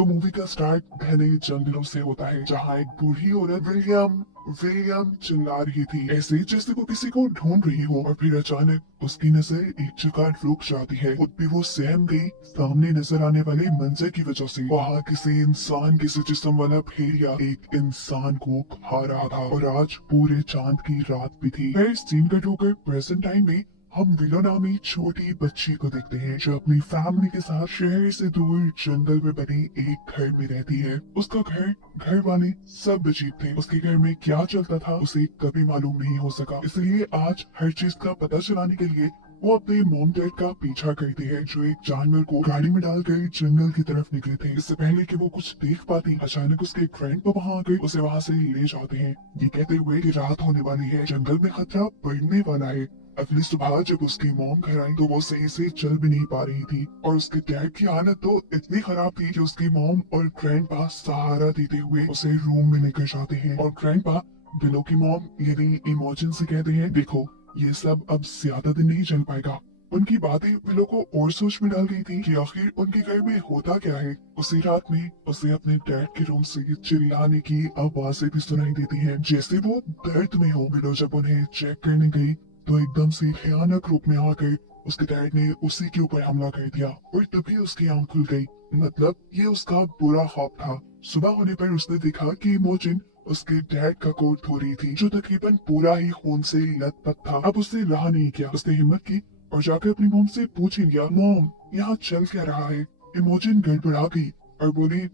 तो मूवी का स्टार्ट घने जंगलों से होता है, जहाँ एक बूढ़ी औरत विलियम विलियम चिल्ला रही थी, ऐसे जैसे वो किसी को ढूंढ रही हो। और फिर अचानक उसकी नजर एक जगह रुक जाती है। खुद भी वो सहम गई सामने नजर आने वाले मंजर की वजह से। वहाँ किसी इंसान किसी जिस्म वाला भेड़िया एक इंसान को खा रहा था, और आज पूरे चांद की रात भी थी। फिर सीन कट होकर प्रेजेंट टाइम में हम विलो नामी छोटी बच्ची को देखते हैं, जो अपनी फैमिली के साथ शहर से दूर जंगल में बने एक घर में रहती है। उसका घर वाले सब अजीब थे। उसके घर में क्या चलता था उसे कभी मालूम नहीं हो सका। इसलिए आज हर चीज का पता चलाने के लिए वो अपने मॉम डैड का पीछा करती है, जो एक जानवर को गाड़ी में डालकर जंगल की तरफ निकले थे। इससे पहले कि वो कुछ देख पाती, अचानक उसके एक फ्रेंड को वहाँ आकर उसे वहाँ से ले जाते हैं, ये कहते हुए कि रात होने वाली है, जंगल में खतरा बढ़ने वाला है। अगली सुबह जब उसकी मॉम घर आई तो वो सही से चल भी नहीं पा रही थी, और उसके डैड की हालत तो इतनी खराब थी कि उसकी मॉम और ग्रैंडपा सहारा देते हुए उसे रूम में लेकर जाते हैं। और ग्रैंडपा बिलो की मॉम यानी इमोजन से कहते हैं, देखो ये सब अब ज्यादा दिन नहीं चल पाएगा। उनकी बातें बिलो को और सोच में डाल गई थी कि आखिर उनके घर में होता क्या है। उसी रात में उसे अपने डैड के रूम से चिल्लाने की आवाजें भी सुनाई देती हैं, जैसे वो दर्द में हो। बिलो जब उन्हें चेक करने गई तो एकदम से भयानक रूप में आकर उसके डैड ने उसी के ऊपर हमला कर दिया, और तभी उसकी आंख खुल गई। मतलब ये उसका बुरा ख्वाब था। सुबह होने पर उसने देखा कि इमोजिन उसके डैड का कोट धो रही थी, जो तकरीबन पूरा ही खून से लथपथ था। अब उसने रहा नहीं किया, उसने हिम्मत की और जाकर अपनी मॉम से पूछ ही लिया, मॉम यहाँ चल क्या रहा है। इमोजिन गड़बड़ा गई और बोली,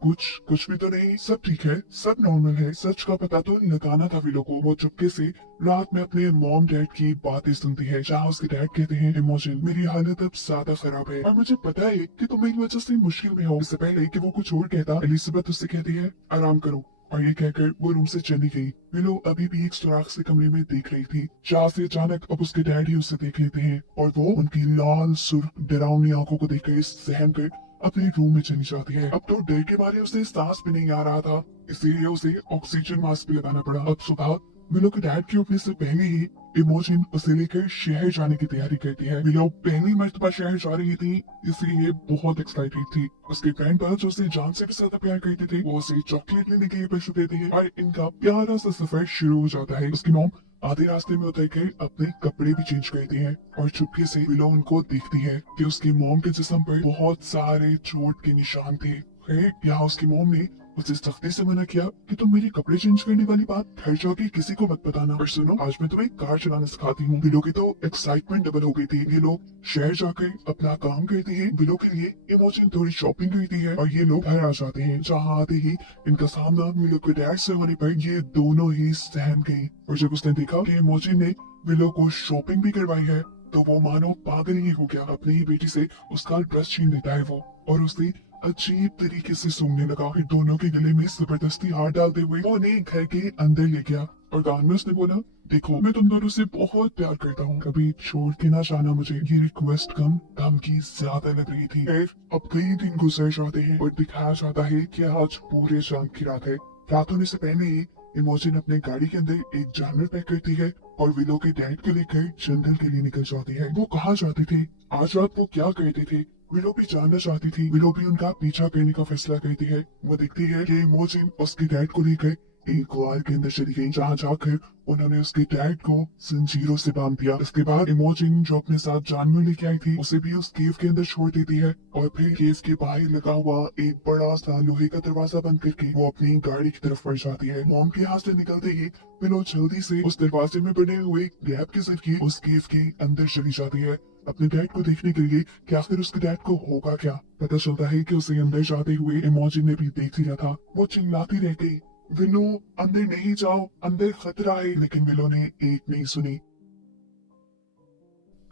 कुछ कुछ भी तो नहीं, सब ठीक है, सब नॉर्मल है। सच का पता तो लगाना था विलो को। वो चुपके से रात में अपने मॉम डैड की बातें सुनती है, जहाँ उसके डैड कहते हैं, इमोजिन मेरी हालत अब ज्यादा खराब है और मुझे पता है कि तुम मेरी वजह से मुश्किल में हो। इससे पहले कि वो कुछ और कहता, एलिजाबेथ उससे कहती है, आराम करो। और ये कहकर वो रूम से चली गई। विलो अभी भी एक सुराख से कमरे में देख रही थी, जहाँ से अचानक अब उसके डैड ही उसे देख लेते हैं, और वो उनकी लाल सुर्ख डरावनी आंखों को देखकर सहम कर अपने रूम में चली जाती है। अब तो डर के मारे उसे सांस भी नहीं आ रहा था, इसीलिए उसे ऑक्सीजन मास्क भी लगाना पड़ा। अब सुबह विलो के डैड के उठने से पहले ही इमोजिन उसे लेकर शहर जाने की तैयारी करती है। विलो पहली मर्तबा शहर जा रही थी, इसलिए बहुत एक्साइटेड थी। उसके ग्रैंडपा जो उसे जान से भी ज्यादा प्यार करते थे, वो उसे चॉकलेट लेने के लिए पैसे देते हैं, और इनका प्यारा सा सफर शुरू हो जाता है। उसकी मॉम आधे रास्ते में उतर कर अपने कपड़े भी चेंज करती है, और चुपके से विलो उनको देखती है कि उसकी मॉम के जिस्म पर बहुत सारे चोट के निशान थे। फिर यहाँ उसकी मॉम ने उसे सख्ती से मना किया कि तुम मेरे कपड़े चेंज करने वाली बात घर जाके किसी को मत बताना। और सुनो, आज मैं तुम्हें कार चलाना सिखाती हूँ। विलो की तो एक्साइटमेंट डबल हो गई थी। ये लोग शहर जाकर अपना काम करते हैं, विलो के लिए इमोजिन थोड़ी शॉपिंग करती है, और ये लोग घर आ जाते हैं, जहाँ आते ही इनका सामना विलो के डैड से होने पर ये दोनों ही सहम गई। और जब उसने देखा कि इमोजिन ने विलो को शॉपिंग भी करवाई है, तो वो मानो पागल ही हो गया। अपनी ही बेटी से उसका ड्रेस छीन लेता है वो, और उसे अजीब तरीके से सूंघने लगा। फिर दोनों के गले में जबरदस्ती हाथ डालते हुए वो उन्हें घर के अंदर ले गया, और कान में उसने बोला, देखो मैं तुम दोनों से बहुत प्यार करता हूँ, कभी छोड़ के ना जाना मुझे। ये रिक्वेस्ट कम धमकी ज्यादा लग रही थी। फिर अब कई दिन गुजर जाते हैं और दिखाया जाता है कि आज पूरे चांद की रात है। रात होने से पहले ही इमोजिन अपने गाड़ी के अंदर एक जानवर पैक करती है और विलो के डैड को लेकर जंगल के लिए निकल जाती है। वो कहाँ जाते थे, आज रात वो क्या करते थे, विलो भी जानना चाहती थी। विलो भी उनका पीछा करने का फैसला करती है। वो देखती है कि इमोजिन उसके डैड को लेकर एक गुहार के अंदर चली गई, जहाँ जाकर उन्होंने उसके डैड को जंजीरों से बांध दिया। इसके बाद इमोजिन जो अपने साथ जानवर लेके आई थी, उसे भी उस केव के अंदर छोड़ देती है, और फिर केव के बाहर लगा हुआ एक बड़ा सा लोहे का दरवाजा बंद करके वो अपनी गाड़ी की तरफ बढ़ जाती है। मॉम के हाथ से निकलते ही विलो जल्दी से उस दरवाजे में बने हुए गैप के जरिए उस केव के अंदर चली जाती है, अपने डैड को देखने के लिए कि आखिर उसके डैड को होगा क्या। पता चलता है कि उसे अंदर जाते हुए इमोजिन ने भी देख लिया था। वो चिल्लाती रह गई, विलो अंदर नहीं जाओ, अंदर खतरा है। लेकिन विलो ने एक नहीं सुनी।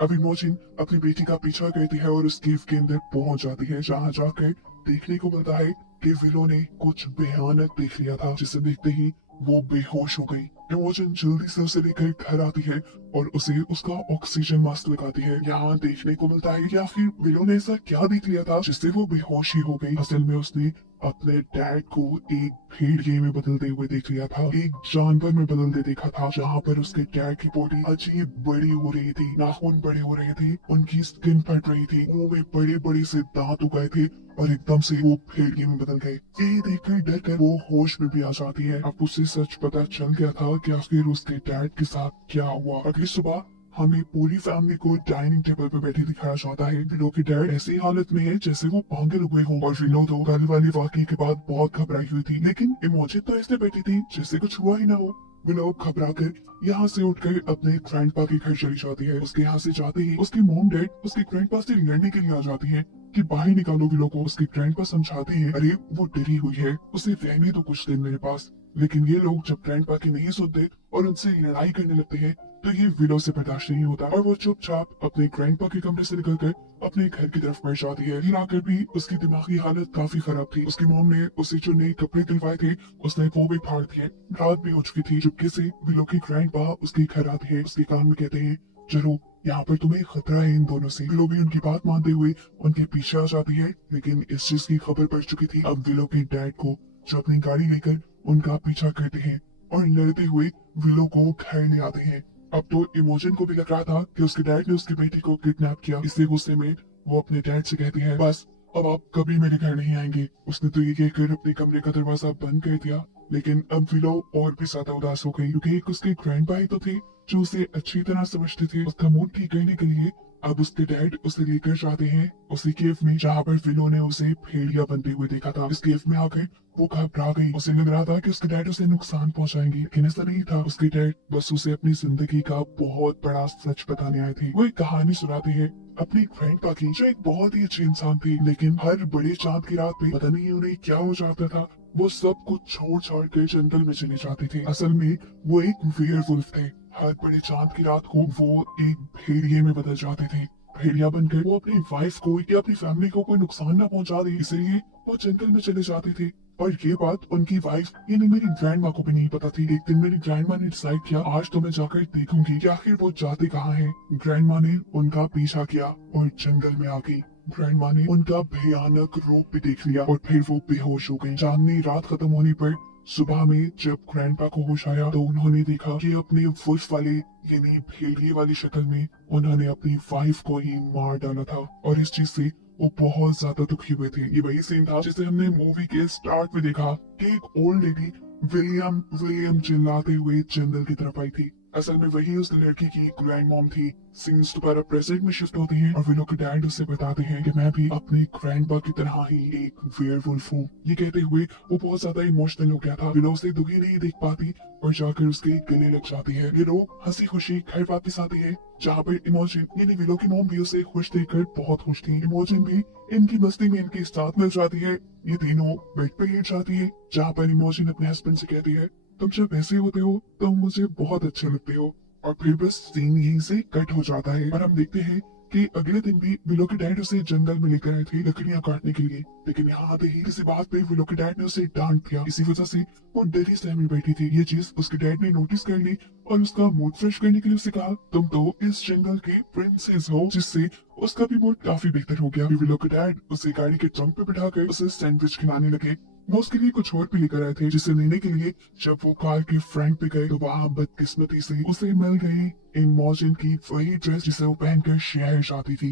अब इमोजिन अपनी बेटी का पीछा करती है और उस केव के अंदर पहुंच जाती है, जहां जाकर देखने को मिलता है कि विलो ने कुछ भयानक देख लिया था, जिसे देखते ही वो बेहोश हो गई। इमोजिन जल्दी से उसे लेकर घर आती है और उसे उसका ऑक्सीजन मास्क लगाती है। यहाँ देखने को मिलता है कि आखिर विलो ने ऐसा क्या देख लिया था जिससे वो बेहोश ही हो गई। असल में उसने अपने डैड को एक भेड़िए में बदलते हुए देख लिया था, एक जानवर में बदलते देखा था, जहाँ पर उसके डैड की बॉडी अजीब बड़ी हो रही थी, नाखून बड़े हो रहे थे, उनकी स्किन फट रही थी, मुंह में बड़े बड़े से दांत उगाए थे और एकदम से वो भेड़िए में बदल गए। ये देखकर डर कर वो होश में भी आ जाती है। अब उसे सच पता चल गया था कि आखिर उसके डैड के साथ क्या हुआ। अगली सुबह हमें पूरी फैमिली को डाइनिंग टेबल पर बैठे दिखाया जाता है। विलो की डैड ऐसी हालत में है जैसे वो पागल हुए हों और विलो तो कल वाली वाकई के बाद बहुत घबराई हुई थी, लेकिन इमोजी तो ऐसे बैठी थी जैसे कुछ हुआ ही ना हो। विलो घबरा कर यहाँ से उठकर अपने ग्रैंडपा के घर चली जाती है। उसके यहाँ से जाते ही उसकी मॉम डैड उसके ग्रैंडपा से लड़ने के लिए आ जाती है कि बाहर निकालो विलो को। उसके ग्रैंडपा समझाते हैं, अरे वो डरी हुई है, उसे रहने दो कुछ दिन मेरे पास। लेकिन ये लोग जब ग्रैंडपा की नहीं सुनते और उनसे लड़ाई करने लगते हैं तो ये विलो से बर्दाश्त नहीं होता और वो चुपचाप अपने ग्रैंडपा के कमरे से निकलकर अपने घर की तरफ बढ़ जाती है। फिर आकर भी उसकी दिमागी हालत काफी खराब थी। उसकी मॉम ने उसे जो नए कपड़े दिलवाए थे उसने वो भी फाड़ दिए। रात भी हो चुकी थी। चुपके से विलो के ग्रैंडपा उसके घर आते हैं, उसके कान में कहते हैं, चलो यहाँ पर तुम्हें खतरा है इन दोनों से। विलो भी उनकी बात मानते हुए उनके पीछे आ जाती है, लेकिन इस चीज की खबर पड़ चुकी थी। अब विलो के डैड को जो अपनी गाड़ी लेकर उनका पीछा करते हैं और लड़ते हुए विलो को घर ले आते हैं। अब तो इमोजन को भी लग रहा था कि उसके डैड ने उसकी बेटी को किडनैप किया। इससे गुस्से में वो अपने डैड से कहती है, बस अब आप कभी मेरे घर नहीं आएंगे। उसने तो ये कहकर अपने कमरे का दरवाजा बंद कर दिया। लेकिन अब विलो और भी ज्यादा उदास हो गई क्योंकि एक उसके ग्रैंड भाई तो थे जो उसे अच्छी तरह समझते थे। उसका मूड ठीक करने के लिए अब उसके डैड उसे लेकर जाते हैं उसी केव में जहाँ पर विलो ने उसे भेड़िया बनते हुए देखा था। इस केव में आकर वो घबरा गई। उसे लग रहा था कि उसके डैड उसे नुकसान पहुंचाएंगे, लेकिन ऐसा नहीं था। उसके डैड बस उसे अपनी जिंदगी का बहुत बड़ा सच बताने आए थे। वो एक कहानी सुनाते हैं अपनी ग्रैंडपा की, जो एक बहुत ही अच्छे इंसान थे, लेकिन हर बड़े चांद की रात पे पता नहीं उन्हें क्या हो जाता था। वो सब कुछ छोड़ छाड़ कर जंगल में चले जाते थे। असल में वो एक वेयरवुल्फ थे। हर बड़े चांद की रात को वो एक भेड़िए में बदल जाते थे। भेड़िया बनकर वो अपनी वाइफ को या अपनी फैमिली को कोई नुकसान ना पहुंचा दे, इसलिए वो जंगल में चले जाते थे। और ये बात उनकी वाइफ यानी मेरी ग्रैंड माँ को भी नहीं पता थी। एक दिन मेरी ग्रैंड माँ ने डिसाइड किया, आज तो मैं जाकर देखूंगी कि आखिर वो जाते कहाँ हैं। ग्रैंड माँ ने उनका पीछा किया और जंगल में आ गई। ग्रैंड माँ ने उनका भयानक रूप भी देख लिया और फिर वो बेहोश हो गई। चांदनी रात खत्म होने पर सुबह में जब ग्रैंडपा को होश आया तो उन्होंने देखा कि अपने वुल्फ वाले यानी भेड़िए वाली शक्ल में उन्होंने अपनी वाइफ को ही मार डाला था। और इस चीज से वो बहुत ज्यादा दुखी हुए थे। ये वही सीन था जिसे हमने मूवी के स्टार्ट में देखा कि एक ओल्ड लेडी विलियम विलियम चिल्लाते हुए जंगल की तरफ आई थी। असल में वही उस लड़की की ग्रैंड मॉम थी। सीन्स दोबारा प्रेजेंट में शिफ्ट होते हैं और विलो के डैड उससे बताते हैं कि मैं भी अपनी ग्रैंडपा की तरह ही एक वेयरवुल्फ हूँ। ये कहते हुए वो बहुत ज्यादा इमोशनल हो गया था। विलो उसे दुखी नहीं देख पाती और जाकर उसके गले लग जाती है। ये लोग हंसी खुशी घर वापस आते हैं जहाँ पर इमोजन यानी विलो की मॉम भी उसे खुश देखकर बहुत खुश थी। इमोजन भी इनकी मस्ती में इनके साथ मिल जाती है। ये तीनों बेड पर लेट जाती है जहाँ पर इमोजन अपने हस्बैंड से कहती है, तुम जब ऐसे होते हो तो मुझे बहुत अच्छे लगते हो। और फिर बस सीन यहीं से कट हो जाता है और हम देखते हैं कि अगले दिन भी विलो के डैड उसे जंगल में लेकर आए थे लकड़ियां काटने के लिए। लेकिन यहाँ आते ही किसी बात पे विलो के डैड ने उसे डांट दिया। इसी वजह से वो डरी सहमी बैठी थी। ये चीज उसके डैड ने नोटिस कर ली और उसका मूड फ्रेश करने के लिए उसे कहा, तुम तो इस जंगल के प्रिंसेस हो, जिससे उसका भी मूड काफी बेहतर हो गया। विलो के डैड उसे गाड़ी के ट्रंक पे बिठाकर उसे सैंडविच खिलाने लगे। वो उसके लिए कुछ और भी लेकर आए थे जिसे लेने के लिए जब वो कार के फ्रंट पे गए तो वहाँ बदकिस्मती से उसे मिल गई इमोजन की वही ड्रेस जिसे वो पहनकर शहर जाती थी।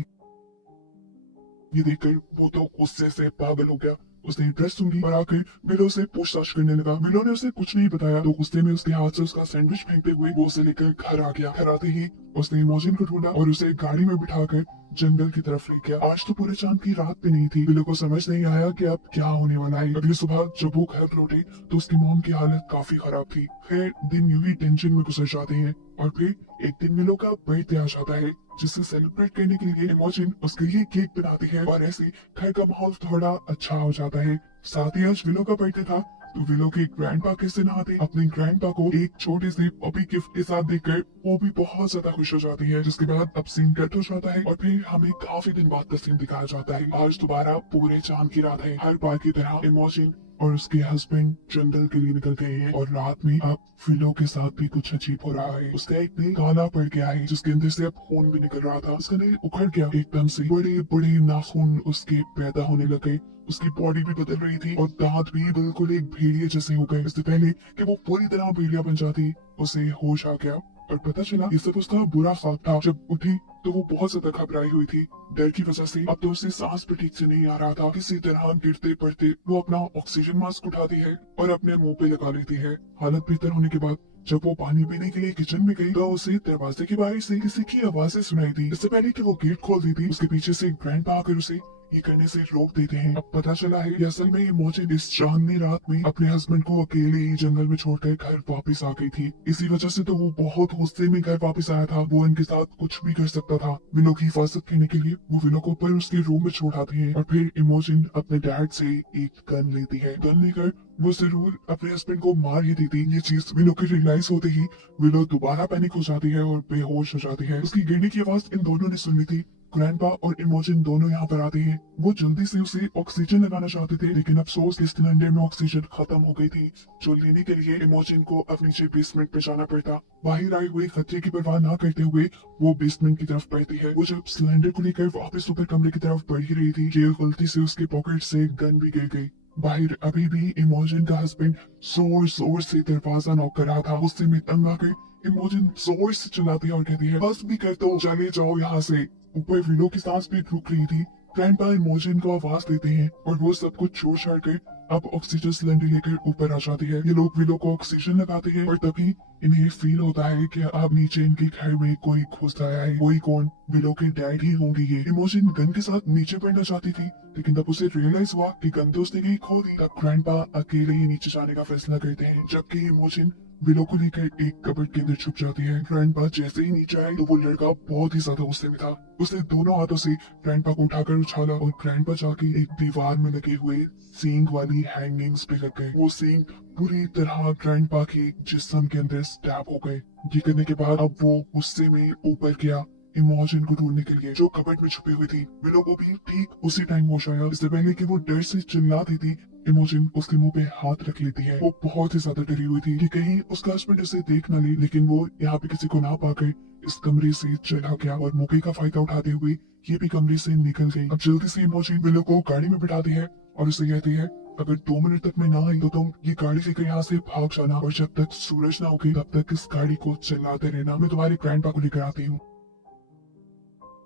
ये देखकर वो तो गुस्से से पागल हो गया। उसने ड्रेस सुनी और आकर विलो से पूछताछ करने लगा। विलो ने उसे कुछ नहीं बताया तो गुस्से में उसके हाथ से उसका सैंडविच फेंकते हुए वो उसे लेकर घर आ गया। घर आते ही उसने इमोजन को ढूंढा और उसे गाड़ी में बिठाकर जंगल की तरफ ले गया। आज तो पूरे चांद की रात भी नहीं थी। विलो को समझ नहीं आया कि अब क्या होने वाला है। अगली सुबह जब वो घर लौटे तो उसकी मॉम की हालत काफी खराब थी। खैर दिन यूं ही टेंशन में गुजर जाते हैं और फिर एक दिन विलो का बर्थडे आ जाता है जिसे सेलिब्रेट करने के लिए इमोजन उसके लिए केक बनाती है और ऐसे घर का माहौल थोड़ा अच्छा हो जाता है। साथ ही आज विलो का बर्थडे था तो विलो के ग्रैंडपा कैसे नहाते अपने ग्रैंडपा को एक छोटे से पपी गिफ्ट के साथ देखकर वो भी बहुत ज्यादा खुश हो जाती है। जिसके बाद अब सीन कट हो जाता है और फिर हमें काफी दिन बाद का सीन दिखाया जाता है। आज दोबारा पूरे चांद की रात है। हर बार की तरह इमोजन और उसके हस्बैंड जंगल के लिए निकल गए हैं और रात में अब विलो के साथ भी कुछ अजीब हो रहा है। उसका एक दिल काला पड़ गया है जिसके अंदर से अब खून भी निकल रहा था। उसका दिल उखड़ गया एकदम से, बड़े बड़े नाखून उसके पैदा होने लगे, उसकी बॉडी भी बदल रही थी और दांत भी बिल्कुल एक भेड़िए जैसे हो गए। इससे पहले कि वो पूरी तरह भेड़िया बन जाती उसे होश आ गया और पता चला ये सब उसका बुरा ख्वाब था। जब उठी तो वो बहुत ज्यादा घबराई हुई थी डर की वजह से। अब तो उसे सांस भी ठीक से नहीं आ रहा था। किसी तरह गिरते पड़ते वो अपना ऑक्सीजन मास्क उठाती है और अपने मुंह पे लगा लेती है। हालत बेहतर होने के बाद जब वो पानी पीने के लिए किचन में गई तो उसे दरवाजे के बाहर से किसी की आवाजें सुनाई दी। इससे पहले कि वो गेट खोल दी थी उसके पीछे से ग्रैंडपा आकर उसे ये करने से रोक देते हैं। अब पता चला है कि असल में ये इमोजन इस चांदनी रात में अपने हस्बैंड को अकेले ही जंगल में छोड़कर घर वापस आ गई थी। इसी वजह से तो वो बहुत गुस्से में घर वापस आया था। वो इनके साथ कुछ भी कर सकता था। विलो की हिफाजत करने के लिए वो विलो को ऊपर उसके रूम में छोड़ आती है और फिर इमोजन अपने डैड से एक गन लेती है। गन लेकर वो जरूर अपने हस्बैंड को मार ही देती। ये चीज विलो के रियलाइज होते ही विलो दोबारा पैनिक हो जाती है और बेहोश हो जाती है। उसकी गिरने की आवाज इन दोनों ने सुनी थी। ग्रैंडपा और इमोजन दोनों यहाँ पर आते हैं। वो जल्दी से उसे ऑक्सीजन लगाना चाहते थे लेकिन अफसोस इस सिलेंडर में ऑक्सीजन खत्म हो गई थी, जो लेने के लिए इमोजन को अब नीचे बेसमेंट में जाना पड़ता। बाहर आए हुए खतरे की परवाह न करते हुए वो बेसमेंट की तरफ बढ़ती है। वो जब सिलेंडर को लेकर वापस ऊपर कमरे की तरफ बढ़ ही रही थी कि गलती से उसके पॉकेट से गन भी गिर गई। बाहर अभी भी इमोजन का हस्बैंड जोर जोर से दरवाजा नॉक कर रहा था। गुस्से में तंग आकर इमोजन जोर से चिल्लाती है और कहती है बस भी कर दो, चले जाओ यहाँ से। ऊपर विलो की सांस भी रुक रही थी। ग्रैंडपा इमोजन को आवाज देते हैं और वो सब कुछ छोड़ छाड़ कर अब ऑक्सीजन सिलेंडर लेकर ऊपर आ जाती है। ये लोग विलो को ऑक्सीजन लगाते हैं और तभी इन्हें फील होता है कि अब नीचे इनके घर में कोई घुस आया है। कोई कौन? विलो के डैड ही होंगे ये। इमोजन गन के साथ नीचे बढ़ना चाहती थी लेकिन तब उसे रियलाइज हुआ कि गन तो उसने कहीं खो दी। तब ग्रैंडपा अकेले ही नीचे जाने का फैसला करते हैं जबकि इमोजन विलो को लेकर एक कबर्ड के अंदर छुप जाती है। ग्रैंडपा जैसे ही नीचे आए तो वो लड़का बहुत ही ज्यादा गुस्से में था। उसने दोनों हाथों से ग्रैंडपा को उठाकर उछाला और ग्रैंडपा जाके एक दीवार में लगे हुए सींग वाली हैंगिंग्स पे लग गए। वो सींग पूरी तरह ग्रैंडपा के जिस्म के अंदर स्टैब हो गए। ये करने के बाद अब वो गुस्से में ऊपर गया इमोजन को ढूंढने के लिए जो कबर्ड में छुपी हुई थी। विलो को भी ठीक उसी टाइम होश आया। इससे पहले कि वो डर से चिल्लाती थी इमोजन उसके मुंह पे हाथ रख लेती है। वो बहुत ही ज्यादा डरी हुई थी कि कहीं उसका हस्बैंड उसे देख न ले, लेकिन वो यहाँ पे किसी को ना पाकर इस कमरे से चला गया और मौके का फायदा उठाते हुए ये भी कमरे से निकल गई। अब जल्दी से इमोजन विलो को गाड़ी में बिठाती है और उसे कहती है अगर 2 मिनट तक मैं ना आई तो तुम ये गाड़ी लेकर यहाँ से भाग जाना और जब तक सूरज ना उगे तब तक इस गाड़ी को चलाते रहना। मैं तुम्हारे ग्रैंडपा को लेकर आती हूँ।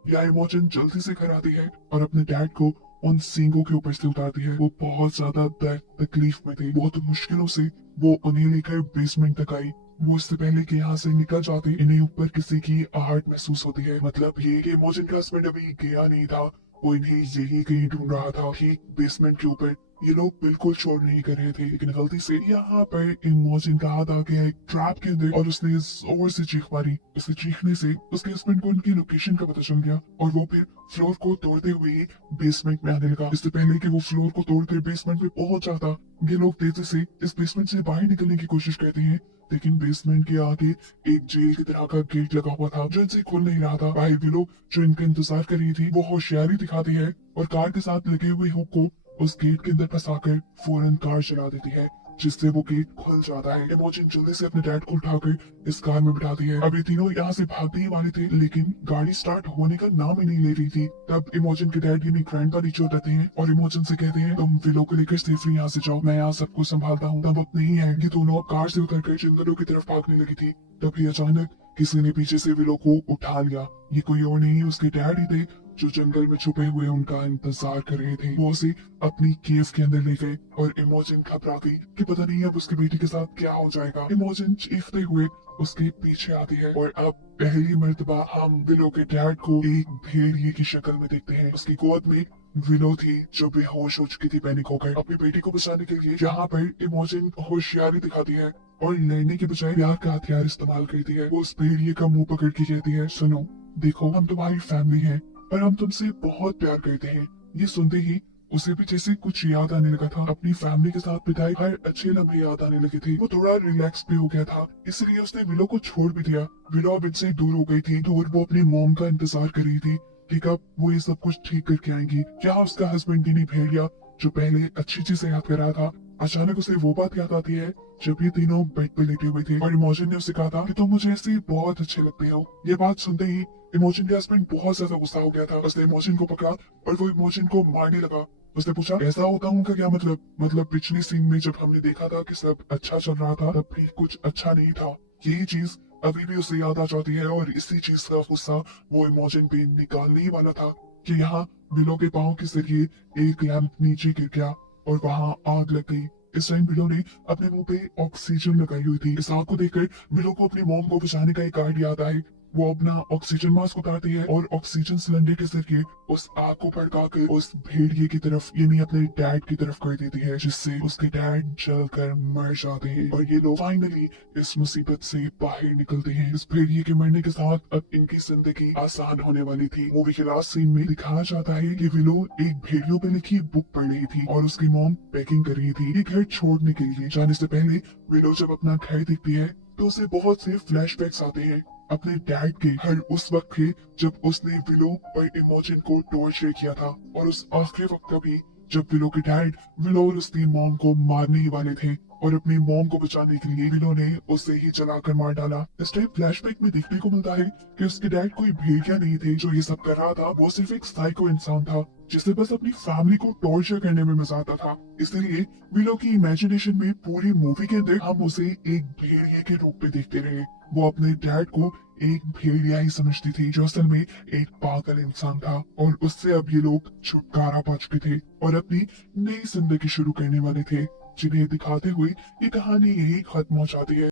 या इमोजन जल्दी से घर आती है और अपने डैड को उन सींगों के ऊपर से उतारती है। वो बहुत ज्यादा दर्द तकलीफ में थे। बहुत मुश्किलों से वो उन्हें लेकर बेसमेंट तक आई। वो इससे पहले कि यहाँ से निकल जाते इन्हें ऊपर किसी की आहट महसूस होती है। मतलब ये कि इमोजन का हस्बैंड अभी गया नहीं था, वो इन्हें यही कहीं ढूंढ रहा था ठीक बेसमेंट के ऊपर। ये लोग बिल्कुल शोर नहीं कर रहे थे लेकिन गलती से यहाँ पर इमोजन का हाथ आ गया एक ट्रैप के अंदर और उसने जोर से चीख मारी। उसके चीखने से उसके हस्बैंड को उनकी लोकेशन का पता चल गया और वो फिर फ्लोर को तोड़ते हुए ही बेसमेंट में आने लगा। इससे पहले कि वो फ्लोर को तोड़कर बेसमेंट में पहुंच जाता ये लोग तेजी से इस बेसमेंट से बाहर निकलने की कोशिश करते हैं लेकिन बेसमेंट के आगे एक जेल की तरह का गेट लगा हुआ था जो इनसे खुल नहीं रहा था। बाहर भी लोग जो इनका इंतजार कर रही थी वो होशियारी दिखाती है और कार के साथ लगे हुए हुक को उस गेट के अंदर फंसाकर फौरन कार चला देती है जिससे वो गेट खुल जाता है। इमोजन जल्दी से अपने डैड को उठाकर इस कार में बिठाती है। अब ये तीनों यहाँ से भागने ही वाले थे लेकिन गाड़ी स्टार्ट होने का नाम ही नहीं ले रही थी। तब इमोजन के डैड यानी ग्रैंडपा नीचे उतरते हैं और इमोजन से कहते हैं तुम विलो को लेकर सेफली यहाँ से जाओ, मैं यहाँ सबको संभालता हूँ। तब वक्त नहीं है। ये दोनों कार से उतरकर जंगलों की तरफ भागने लगी थी तभी अचानक किसी ने पीछे से विलो को उठा लिया। ये कोई और नहीं उसके डैड ही थे जो जंगल में छुपे हुए उनका इंतजार कर रहे थे। वो उसे अपनी केव के अंदर ले गए और इमोजन घबरा गई कि पता नहीं अब उसके बेटी के साथ क्या हो जाएगा। इमोजन चीखते हुए उसके पीछे आती है और अब पहली मर्तबा हम विलो के डैड को एक भेड़िए की शक्ल में देखते हैं। उसकी गोद में विलो थी जो बेहोश हो चुकी थी पैनिक होकर। अपनी बेटी को बचाने के लिए यहाँ पर इमोजन होशियारी दिखाती है और लड़ने के बजाय प्यार का हथियार इस्तेमाल करती है। वो उस भेड़िए का मुंह पकड़ के कहती है सुनो देखो हम तुम्हारी फैमिली है और हम तुमसे बहुत प्यार करते हैं। ये सुनते ही उसे भी जैसे कुछ याद आने लगा था। अपनी फैमिली के साथ बिताए हर अच्छे लम्हे याद आने लगे थे। वो थोड़ा रिलैक्स भी हो गया था इसलिए उसने विलो को छोड़ भी दिया। विलो अब इनसे दूर हो गई थी। दूर वो अपनी मॉम का इंतजार कर रही थी कि कब वो ये सब कुछ ठीक करके आएंगी। क्या उसका हस्बैंड भी नहीं भेड़िया जो पहले अच्छी चीजें याद कर रहा था अचानक उसे वो बात याद आती है जब ये तीनों बेड पे लेटे हुए थे और इमोजन ने उसे कहा था कि तुम मुझे ऐसे बहुत अच्छे लगते हो। ये बात सुनते ही इमोजन के हस्बैंड बहुत ज्यादा गुस्सा हो गया था। उसने इमोजन को पकड़ा और वो इमोजन को मारने लगा। उसने पूछा ऐसा होता हूँ का क्या मतलब पिछले सीन में जब हमने देखा था कि सब अच्छा चल रहा था तब भी कुछ अच्छा नहीं था। यही चीज अभी भी उसे याद आ जाती है और इसी चीज का गुस्सा वो इमोजन पे निकालने ही वाला था कि यहाँ विलो के पाँव के जरिए एक लैंप नीचे गिर गया और वहां आग लग गई। इस टाइम विलो ने अपने मुंह पे ऑक्सीजन लगाई हुई थी। इस आग को देखकर विलो को अपनी मॉम को बचाने का एक आइडिया आता है। वो अपना ऑक्सीजन मास्क उतारती है और ऑक्सीजन सिलेंडर के जरिए उस आग को भड़काकर उस भेड़िए की तरफ यानी अपने डैड की तरफ कर देती है, जिससे उसके डैड जलकर मर जाते हैं और ये लोग फाइनली इस मुसीबत से बाहर निकलते हैं। इस भेड़िए के मरने के साथ अब इनकी जिंदगी आसान होने वाली थी। मूवी के लास्ट सीन में दिखाया जाता है कि विलो एक भेड़ियों पे लिखी बुक पढ़ रही थी और उसकी मॉम पैकिंग कर रही थी ये घर छोड़ने के लिए। जाने से पहले विलो जब अपना घर देखती है तो उसे बहुत से फ्लैशबैक्स आते हैं अपने डैड के हर उस वक्त के जब उसने विलो और इमोजन को टॉर्चर किया था और उस आखिरी वक्त का भी जब विलो के डैड विलो और उसकी मॉम को मारने ही वाले थे और अपनी मॉम को बचाने के लिए विलो ने उसे ही जलाकर मार डाला। इस टाइम फ्लैशबैक में देखने को मिलता है कि उसके डैड कोई भेड़िया नहीं थे जो ये सब कर रहा था। वो सिर्फ एक साइको इंसान था जिसे बस अपनी फैमिली को टॉर्चर करने में मजा आता था। इसलिए विलो की इमेजिनेशन में पूरी मूवी के अंदर हम उसे एक भेड़िए के रूप में देखते रहे। वो अपने डैड को एक भेड़िया ही समझती थी जो असल में एक पागल इंसान था और उससे अब ये लोग छुटकारा पा चुके थे और अपनी नई जिंदगी शुरू करने वाले थे, जिन्हें दिखाते हुए ये कहानी यही खत्म हो जाती है।